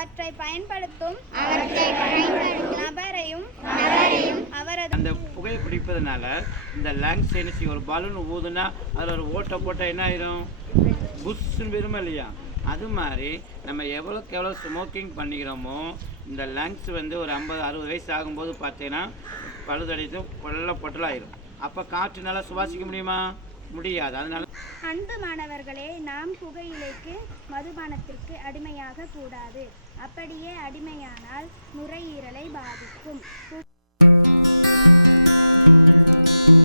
அவற்றை பயன்படுத்தும் நபரையும் அவரது அந்த புகையை பிடிப்பதனால இந்த லங்ஸ் என்ன செய்யும், ஒரு பலூன் ஊதுனா அதில் ஒரு ஓட்டை போட்டால் என்ன ஆயிரும், புஷ்ஷுன்னு விரும்ப இல்லையா? அது மாதிரி நம்ம எவ்வளோக்கு எவ்வளோ ஸ்மோக்கிங் பண்ணிக்கிறோமோ இந்த லங்ஸ் வந்து ஒரு 50-60 வயசு ஆகும்போது பார்த்தீங்கன்னா பழுதடைத்து பொட்டலாயிரும். அப்போ காற்று நல்லா சுவாசிக்க முடியுமா? முடியாது. அதனால அன்பு மாணவர்களே, நாம் புகையிலைக்கு மதுபானத்திற்கு அடிமையாக கூடாது. அப்படியே அடிமையானால் நுரையீரலை பாதிக்கும்.